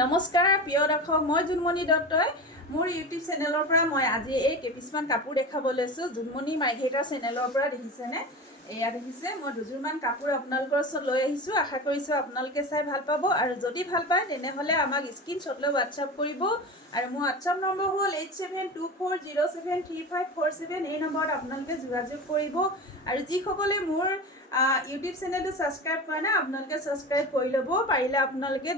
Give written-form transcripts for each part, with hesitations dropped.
নমস্কাৰ প্ৰিয় দৰ্শক, মই জোনমণি দত্তই মোৰ ইউটিউব চেনেলৰ পৰা মই আজি এই কেইপিছমান কাপোৰ দেখাব লৈছোঁ। জোনমণি মাৰ্ঘেৰিটা চেনেলৰ পৰা দেখিছেনে? এয়া দেখিছে, মই দুযোৰমান কাপোৰ আপোনালোকৰ ওচৰত লৈ আহিছোঁ। আশা কৰিছোঁ আপোনালোকে চাই ভাল পাব, আৰু যদি ভাল পায় তেনেহ'লে আমাক স্ক্ৰীনশ্বট লৈ হোৱাটছআপ কৰিব। আৰু মোৰ হোৱাটছআপ নম্বৰ হ'ল 8724073547। এই নম্বৰত আপোনালোকে যোগাযোগ কৰিব। আৰু যিসকলে মোৰ ইউটিউব চেনেলটো ছাবস্ক্ৰাইব কৰা নাই, আপোনালোকে ছাবস্ক্ৰাইব কৰি ল'ব। পাৰিলে আপোনালোকে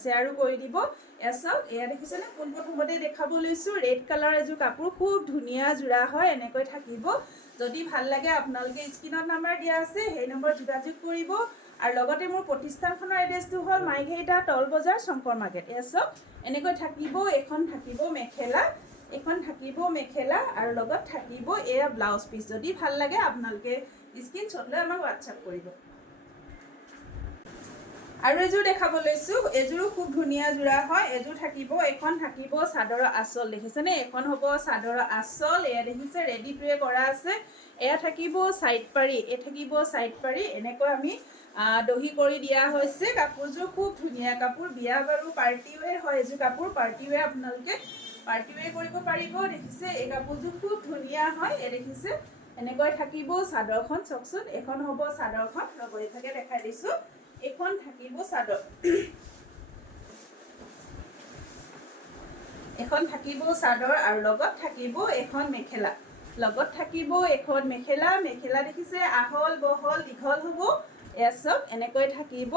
শ্বেয়াৰো কৰি দিব। এয়া চাওক, এয়া দেখিছেনে? পোনপ্ৰথমতে দেখাব লৈছোঁ ৰেড কালাৰ এযোৰ কাপোৰ, খুব ধুনীয়া যোৰা হয়, এনেকৈ থাকিব। যদি ভাল লাগে আপোনালোকে স্ক্ৰীনত নাম্বাৰ দিয়া আছে, সেই নম্বৰত যোগাযোগ কৰিব। আৰু লগতে মোৰ প্ৰতিষ্ঠানখনৰ এড্ৰেছটো হ'ল মাৰ্ঘেৰিটা তল বজাৰ শংকৰ মাৰ্কেট। এয়া চাওক, এনেকৈ থাকিব। এখন থাকিব মেখেলা, এখন থাকিব মেখেলা, আৰু লগত থাকিব এয়া ব্লাউজ পিচ। যদি ভাল লাগে আপোনালোকে স্ক্ৰীনশ্বট লৈ আমাক হোৱাটছআপ কৰিব। আৰু এযোৰ দেখাব লৈছোঁ, এযোৰো খুব ধুনীয়া যোৰা হয়। এযোৰ থাকিব, এখন থাকিব চাদৰৰ আঁচল, দেখিছেনে? এখন হ'ব চাদৰৰ আঁচল, এয়া দেখিছে ৰেডি টুৱে কৰা আছে। এয়া থাকিব চাইড পাৰি, এয়া থাকিব চাইড পাৰি, এনেকৈ আমি দহি কৰি দিয়া হৈছে। কাপোৰযোৰ খুব ধুনীয়া কাপোৰ, বিয়া বাৰু পাৰ্টি ৱেৰ হয়। এযোৰ কাপোৰ পাৰ্টি ৱেৰ, আপোনালোকে পাৰ্টি ৱেৰ কৰিব পাৰিব। দেখিছে এই কাপোৰযোৰ খুব ধুনীয়া হয়। এই দেখিছে এনেকৈ থাকিব চাদৰখন, চাওকচোন। এখন হ'ব চাদৰখন, এইভাগে দেখাই দিছোঁ। এখন থাকিব চাদৰ, এখন থাকিব চাদৰ, আৰু লগত থাকিব এখন মেখেলা। লগত থাকিব এখন মেখেলা। মেখেলা দেখিছে আহল বহল দীঘল হ'ব। এয়া চাওক, এনেকৈ থাকিব।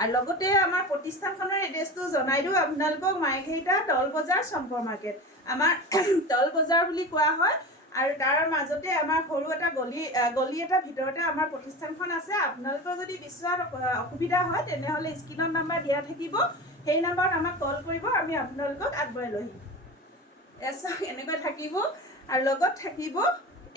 আৰু লগতে আমাৰ প্ৰতিষ্ঠানখনৰ এড্ৰেছটো জনাই দিওঁ আপোনালোকক, মাৰ্ঘেৰিটা তল বজাৰ শংকৰ মাৰ্কেট। আমাৰ তল বজাৰ বুলি কোৱা হয়, আৰু তাৰ মাজতে আমাৰ সৰু এটা গলি এটা ভিতৰতে আমাৰ প্ৰতিষ্ঠানখন আছে। আপোনালোকৰ যদি বিচৰাত অসুবিধা হয় তেনেহ'লে স্ক্ৰীনত নাম্বাৰ দিয়া থাকিব, সেই নাম্বাৰত আমাক কল কৰিব, আমি আপোনালোকক আগবঢ়াই লৈ আহিম। চাওক, এনেকৈ থাকিব। আৰু লগত থাকিব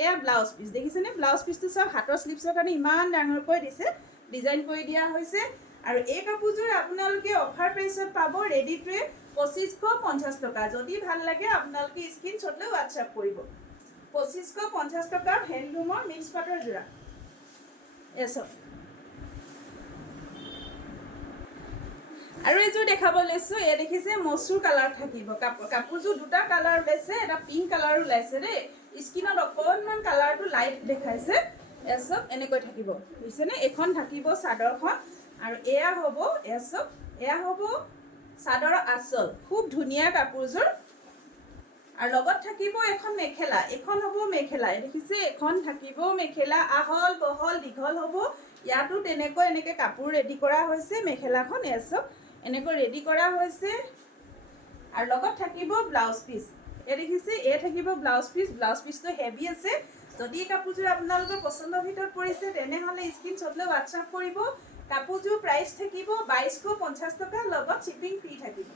এয়া ব্লাউজ পিচ, দেখিছেনে? ব্লাউজ পিচটো চাওক, হাতৰ স্লিপছৰ কাৰণে ইমান ডাঙৰকৈ দিছে, ডিজাইন কৰি দিয়া হৈছে। আৰু এই কাপোৰযোৰ আপোনালোকে অফাৰ প্ৰাইচত পাব, ৰেডি টুৱে 2550 টকা। যদি ভাল লাগে আপোনালোকে স্ক্ৰীনশ্বট লৈ হোৱাটছআপ কৰিব। 2550 টকা হেণ্ডলুমৰ মিক্স পাটৰ যোৰা। এয়া চাওক, আৰু এযোৰ দেখাব লৈছোঁ। এয়া দেখিছে মচুৰ কালাৰ থাকিব। কাপোৰযোৰ দুটা কালাৰ ওলাইছে, এটা পিংক কালাৰ ওলাইছে দেই। স্কিনত অকণমান কালাৰটো লাইট দেখাইছে। এয়া চাওক, এনেকৈ থাকিব, বুজিছেনে? এখন থাকিব চাদৰখন, আৰু এয়া হ'ব, এয়া চাওক, এয়া হ'ব চাদৰৰ আঁচল। খুব ধুনীয়া কাপোৰযোৰ। আৰু লগত থাকিব এখন মেখেলা, এখন হ'ব মেখেলা। দেখিছে, এখন থাকিব মেখেলা, আহল বহল দীঘল হ'ব। ইয়াতো তেনেকৈ এনেকৈ কাপোৰ ৰেডি কৰা হৈছে। মেখেলাখন এয়া চাওক, এনেকৈ ৰেডি কৰা হৈছে। আৰু লগত থাকিব ব্লাউজ পিচ। এই দেখিছে, এই থাকিব ব্লাউজ পিচ। ব্লাউজ পিচটো হেভি আছে। যদি এই কাপোৰযোৰ আপোনালোকৰ পচন্দৰ ভিতৰত পৰিছে তেনেহ'লে স্ক্ৰীনশ্বট লৈ হোৱাটছআপ কৰিব। কাপোৰযোৰ প্ৰাইচ থাকিব 2250 টকা, লগত শ্বিপিং ফ্ৰী থাকিব,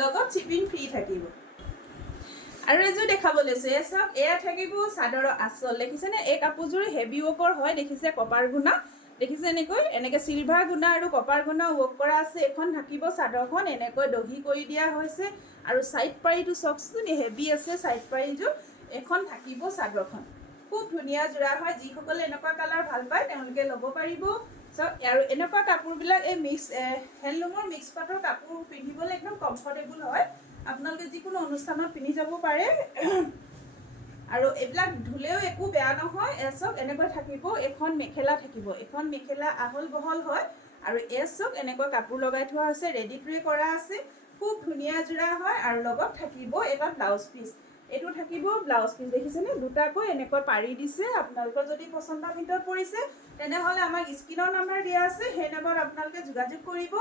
লগত শ্বিপিং ফ্ৰী থাকিব। আৰু এযোৰ দেখাব লৈছোঁ। এয়া চাওক, এয়া থাকিব চাদৰৰ আঁচল, দেখিছেনে? এই কাপোৰযোৰ হেভি ৱৰ্কৰ হয়, দেখিছে কপাৰ গুণা, দেখিছে এনেকৈ চিলভাৰ গুণা আৰু কপাৰ গুণা ৱৰ্ক কৰা আছে। এখন থাকিব চাদৰখন, এনেকৈ দহি কৰি দিয়া হৈছে। আৰু চাইড পাৰিটো চাওকচোন, হেভি আছে চাইড পাৰিযোৰ। এখন থাকিব চাদৰখন, খুব ধুনীয়া যোৰা হয়। যিসকলে এনেকুৱা কালাৰ ভাল পায় তেওঁলোকে ল'ব পাৰিব। চাওক, আৰু এনেকুৱা কাপোৰবিলাক এই হেণ্ডলুমৰ মিক্স পাটৰ কাপোৰ পিন্ধিবলৈ একদম কমফৰ্টেবল হয়। আপোনালোকে যিকোনো অনুষ্ঠানত পিন্ধি যাব পাৰে, আৰু এইবিলাক ধুলেও একো বেয়া নহয়। চাওক, এনেকৈ থাকিব। এখন মেখেলা থাকিব, এখন মেখেলা আহল বহল হয়। আৰু চাওক, এনেকৈ কাপোৰ লগাই থোৱা হৈছে, ৰেডি টুৱে কৰা আছে। খুব ধুনীয়া যোৰা হয়। আৰু লগত থাকিব এটা ব্লাউজ পিচ। এইটো থাকিব ব্লাউজ পিচ, দেখিছেনে? দুটাকৈ এনেকৈ পাৰি দিছে। আপোনালোকৰ যদি পচন্দৰ ভিতৰত পৰিছে তেনেহ'লে আমাক স্ক্ৰীনৰ নাম্বাৰ দিয়া আছে, সেই নাম্বাৰত আপোনালোকে যোগাযোগ কৰিব।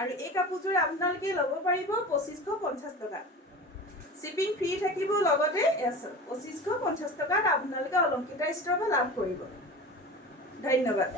আৰু এই কাপোৰযোৰ আপোনালোকে ল'ব পাৰিব 2550 টকা, শ্বিপিং ফ্ৰী থাকিব। লগতে 2550 টকাত আপোনালোকে অলংকিতা ষ্ট'ৰৰ পৰা লাভ কৰিব। ধন্যবাদ।